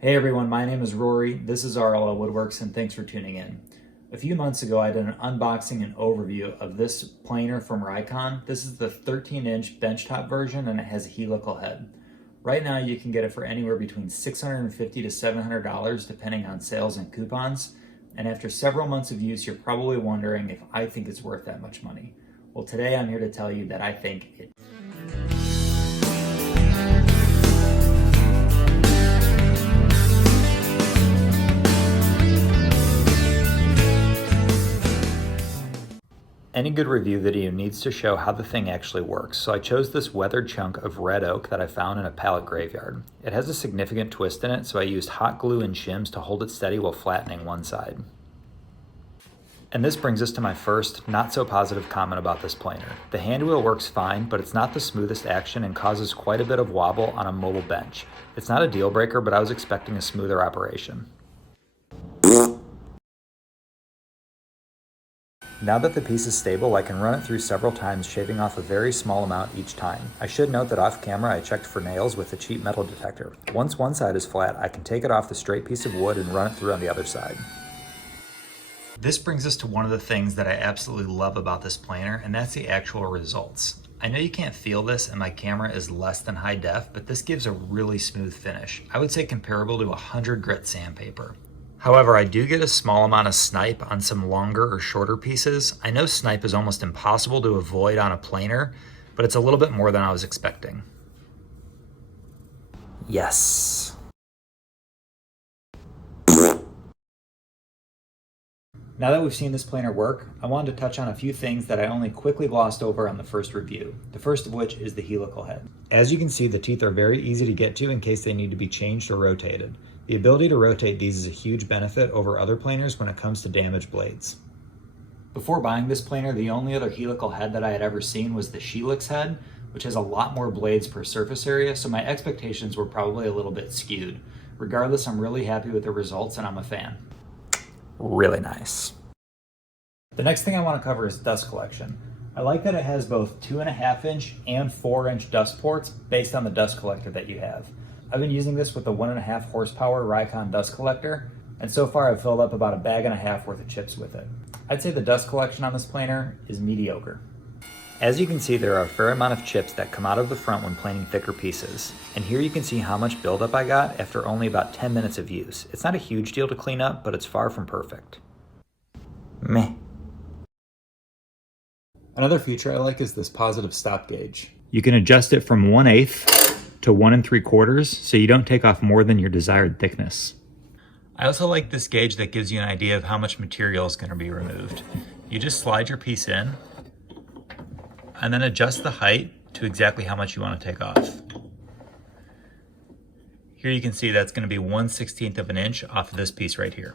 Hey everyone, my name is Rory, this is RLL Woodworks, and thanks for tuning in. A few months ago I did an unboxing and overview of this planer from Rikon. This is the 13-inch benchtop version and it has a helical head. Right now you can get it for anywhere between $650 to $700 depending on sales and coupons. And after several months of use, you're probably wondering if I think it's worth that much money. Well, today I'm here to tell you that I think it Any good review video needs to show how the thing actually works, so I chose this weathered chunk of red oak that I found in a pallet graveyard. It has a significant twist in it, so I used hot glue and shims to hold it steady while flattening one side. And this brings us to my first, not so positive comment about this planer. The hand wheel works fine, but it's not the smoothest action and causes quite a bit of wobble on a mobile bench. It's not a deal breaker, but I was expecting a smoother operation. Now that the piece is stable, I can run it through several times, shaving off a very small amount each time. I should note that off camera I checked for nails with a cheap metal detector. Once one side is flat, I can take it off the straight piece of wood and run it through on the other side. This brings us to one of the things that I absolutely love about this planer, and that's the actual results. I know you can't feel this and my camera is less than high def, but this gives a really smooth finish. I would say comparable to 100 grit sandpaper. However, I do get a small amount of snipe on some longer or shorter pieces. I know snipe is almost impossible to avoid on a planer, but it's a little bit more than I was expecting. Yes. Now that we've seen this planer work, I wanted to touch on a few things that I only quickly glossed over on the first review, the first of which is the helical head. As you can see, the teeth are very easy to get to in case they need to be changed or rotated. The ability to rotate these is a huge benefit over other planers when it comes to damaged blades. Before buying this planer, the only other helical head that I had ever seen was the Helix Head, which has a lot more blades per surface area, so my expectations were probably a little bit skewed. Regardless, I'm really happy with the results and I'm a fan. Really nice. The next thing I want to cover is dust collection. I like that it has both 2.5-inch and 4-inch dust ports based on the dust collector that you have. I've been using this with the 1.5 horsepower Rikon dust collector, and so far I've filled up about 1.5 bags worth of chips with it. I'd say the dust collection on this planer is mediocre. As you can see, there are a fair amount of chips that come out of the front when planing thicker pieces, and here you can see how much buildup I got after only about 10 minutes of use. It's not a huge deal to clean up, but it's far from perfect. Meh. Another feature I like is this positive stop gauge. You can adjust it from 1/8 to 1 3/4, so you don't take off more than your desired thickness. I also like this gauge that gives you an idea of how much material is going to be removed. You just slide your piece in and then adjust the height to exactly how much you want to take off. Here you can see that's going to be 1/16 of an inch off of this piece right here.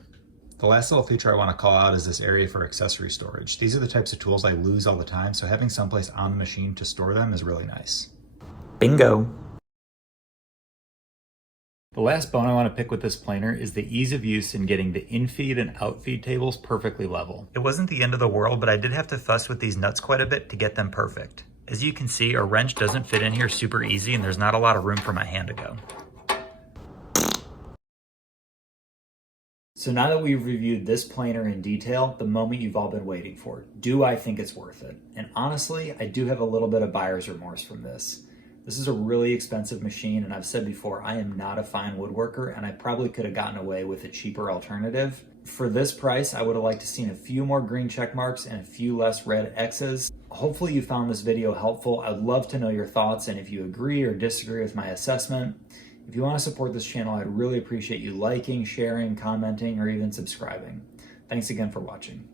The last little feature I want to call out is this area for accessory storage. These are the types of tools I lose all the time, so having someplace on the machine to store them is really nice. Bingo! The last bone I want to pick with this planer is the ease of use in getting the in-feed and out-feed tables perfectly level. It wasn't the end of the world, but I did have to fuss with these nuts quite a bit to get them perfect. As you can see, a wrench doesn't fit in here super easy and there's not a lot of room for my hand to go. So now that we've reviewed this planer in detail, the moment you've all been waiting for, do I think it's worth it? And honestly, I do have a little bit of buyer's remorse from this. This is a really expensive machine, and I've said before, I am not a fine woodworker, and I probably could have gotten away with a cheaper alternative. For this price, I would have liked to seen a few more green check marks and a few less red X's. Hopefully you found this video helpful. I'd love to know your thoughts and if you agree or disagree with my assessment. If you want to support this channel, I'd really appreciate you liking, sharing, commenting, or even subscribing. Thanks again for watching.